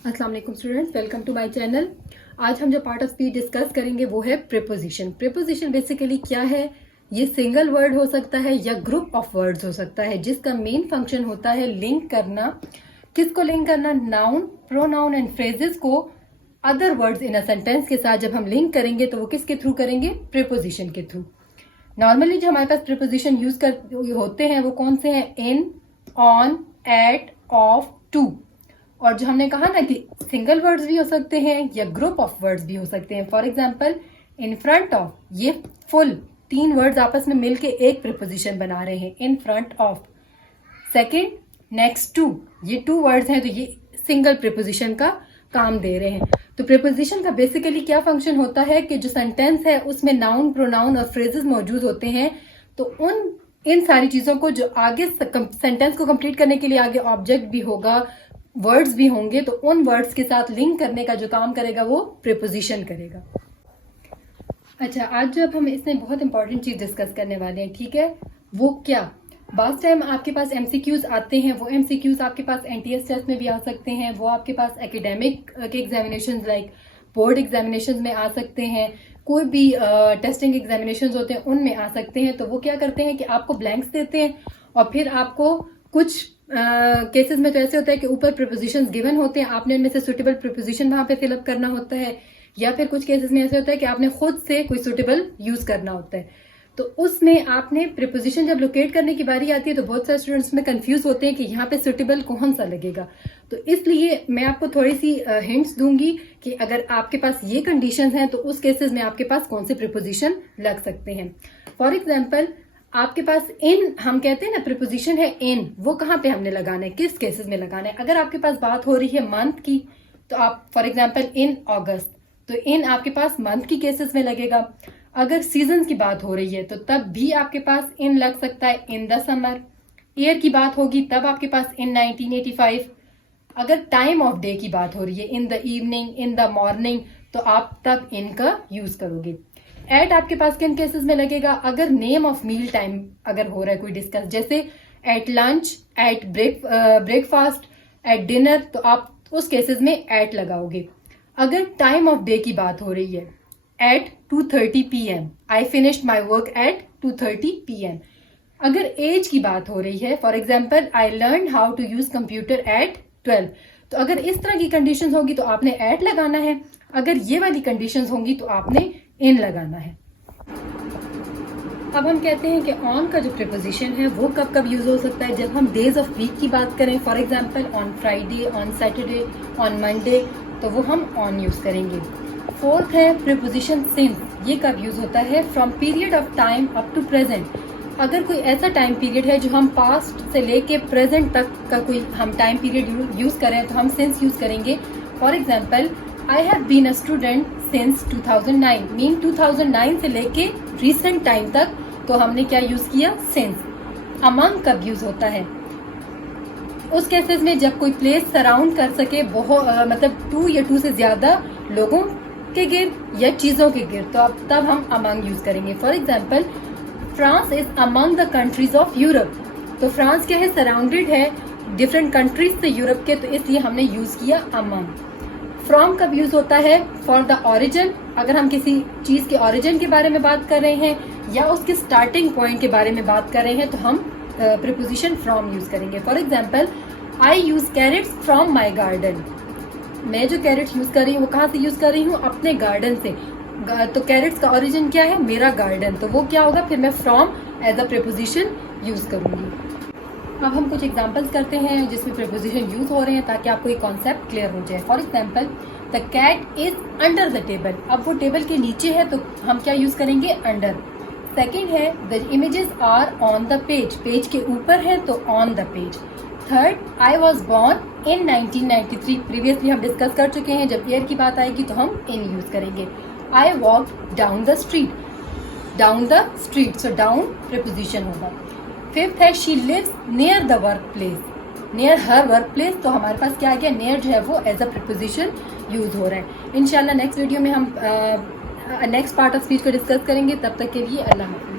अस्सलाम वालेकुम students, welcome to my channel. आज हम जो पार्ट ऑफ स्पीच डिस्कस करेंगे वो है प्रीपोजिशन। प्रीपोजिशन बेसिकली क्या है? ये सिंगल वर्ड हो सकता है या ग्रुप ऑफ वर्ड्स हो सकता है, जिसका मेन फंक्शन होता है लिंक करना। किसको लिंक करना? नाउन, प्रोनाउन एंड फ्रेजेस को other words in a sentence के साथ जब हम लिंक करेंगे तो वो किसके थ्रू करेंगे? प्रीपोजिशन के थ्रू। नॉर्मली जो हमारे पास प्रीपोजिशन यूज कर होते हैं वो कौन से हैं? इन, ऑन, एट, ऑफ, टू। और जो हमने कहा ना कि सिंगल वर्ड्स भी हो सकते हैं या ग्रुप ऑफ वर्ड्स भी हो सकते हैं। For example in front of, ये फुल 3 वर्ड्स आपस में मिलके एक प्रीपोजिशन बना रहे हैं, in front of. Second, next to, ये 2 वर्ड्स हैं तो ये सिंगल प्रीपोजिशन का काम दे रहे हैं। तो प्रीपोजिशन का बेसिकली क्या फंक्शन होता है कि जो सेंटेंस है उसमें नाउन, प्रोनाउन और फ्रेजेस मौजूद होते हैं, तो इन सारी चीजों को जो आगे सेंटेंस को कंप्लीट करने के लिए आगे ऑब्जेक्ट भी होगा, वर्ड्स भी होंगे, तो उन वर्ड्स के साथ लिंक करने का जो काम करेगा वो प्रीपोजिशन करेगा। अच्छा, आज जब हम इसमें बहुत इंपॉर्टेंट चीज डिस्कस करने वाले हैं, ठीक है, वो क्या? बास टाइम आपके पास एमसीक्यूज आते हैं, वो एमसीक्यूज आपके पास एनटीएस टेस्ट में भी आ सकते हैं, वो आपके पास एकेडमिक के एग्जामिनेशन लाइक बोर्ड एग्जामिनेशन में आ सकते हैं, कोई भी टेस्टिंग एग्जामिनेशन होते हैं उनमें आ सकते हैं। तो वो क्या करते हैं कि आपको ब्लैंक्स देते हैं और फिर आपको कुछ केसेस में तो ऐसे होता है कि ऊपर प्रीपोजिशंस गिवन होते हैं, आपने इनमें से सुटेबल प्रीपोजिशन वहां पे फिलअप करना होता है, या फिर कुछ केसेस में ऐसे होता है कि आपने खुद से कोई सुटेबल यूज करना होता है। तो उसमें आपने प्रीपोजिशन जब लोकेट करने की बारी आती है तो बहुत सारे स्टूडेंट्स में कंफ्यूज होते हैं कि यहाँ पे सुटेबल कौन सा लगेगा। तो इसलिए मैं आपको थोड़ी सी हिंट्स दूंगी कि अगर आपके पास ये कंडीशंस हैं तो उस केसेस में आपके पास कौन से प्रीपोजिशन लग सकते हैं। फॉर एग्जाम्पल आपके पास इन, हम कहते हैं ना प्रीपोजिशन है इन, वो कहाँ पे हमने लगाना है, किस केसेस में लगाना है? अगर आपके पास बात हो रही है मंथ की तो आप फॉर एग्जाम्पल इन अगस्त, तो इन आपके पास मंथ की केसेस में लगेगा। अगर सीजन की बात हो रही है तो तब भी आपके पास इन लग सकता है, इन द समर। ईयर की बात होगी तब आपके पास इन 1985। अगर टाइम ऑफ डे की बात हो रही है, in the evening, in the morning, तो आप तब इनका यूज करोगे। एट आपके पास किन केसेस में लगेगा? अगर नेम ऑफ मील टाइम अगर हो रहा है कोई डिस्कस, जैसे at lunch, at breakfast, at dinner, तो आप उस केसेस में एट लगाओगे। अगर टाइम ऑफ डे की बात हो रही है, at 2:30 PM, I finished my work at 2:30 PM। अगर एज की बात हो रही है, for example I learn how to use computer at 12, तो अगर इस तरह की कंडीशंस होगी तो आपने एट लगाना है। अगर ये वाली कंडीशंस होंगी तो आपने इन लगाना है। अब हम कहते हैं कि ऑन का जो प्रीपोजिशन है वो कब कब यूज हो सकता है? जब हम डेज ऑफ वीक की बात करें, for example on Friday, on Saturday, on Monday, तो वो हम ऑन यूज करेंगे। फोर्थ है प्रीपोजिशन सिंस, ये कब यूज होता है? From period of time up to present. अगर कोई ऐसा टाइम पीरियड है जो हम पास्ट से लेके प्रेजेंट तक का कोई हम टाइम पीरियड यूज करें तो हम सिंस यूज करेंगे। For example I have been a student since 2009, mean 2009 से लेके रिसेंट टाइम तक, तो हमने क्या यूज किया? सिंस। अमंग कब यूज होता है? उस केसेस में जब कोई प्लेस सराउंड कर सके बहुत मतलब 2 या 2 से ज्यादा लोगों के गिर्द या चीजों के गिर्द, तो अब तब हम अमंग यूज करेंगे। For example France is among the countries of Europe, तो फ्रांस क्या है? सराउंडेड है डिफरेंट कंट्रीज से यूरोप के, तो इसलिए हमने यूज किया अमंग। फ्रॉम कब यूज होता है? फॉर द ओरिजिन, अगर हम किसी चीज के ओरिजिन के बारे में बात कर रहे हैं या उसके स्टार्टिंग पॉइंट के बारे में बात कर रहे हैं तो हम प्रीपोजिशन फ्रॉम यूज करेंगे। For example I use carrots from my garden, मैं जो कैरेट्स यूज कर रही हूँ वो कहाँ से यूज कर रही हूँ? अपने गार्डन से। तो कैरेट्स का ओरिजिन क्या है? मेरा गार्डन, तो वो क्या होगा? फिर मैं from as a preposition use करूंगी। अब हम कुछ एग्जांपल्स करते हैं जिसमें प्रीपोजिशन यूज हो रहे हैं ताकि आपको ये कॉन्सेप्ट क्लियर हो जाए। For example the cat is under the table, अब वो टेबल के नीचे है तो हम क्या यूज करेंगे? अंडर। सेकेंड है the images are on the page, page के ऊपर है तो on the page. Third, I was born in 1993, previously हम डिस्कस कर चुके हैं, जब ईयर की बात आएगी तो हम इन यूज करेंगे। I walk down the street, down the street, so down preposition होगा। फिफ्थ है she lives near the work place, near her work place, तो हमारे पास क्या आ गया? नियर जो है वो एज अ प्रीपोजिशन यूज हो रहा है। इंशाल्लाह नेक्स्ट वीडियो में हम नेक्स्ट पार्ट ऑफ स्पीच को डिस्कस करेंगे। तब तक के लिए अल्लाह हाफ़िज़।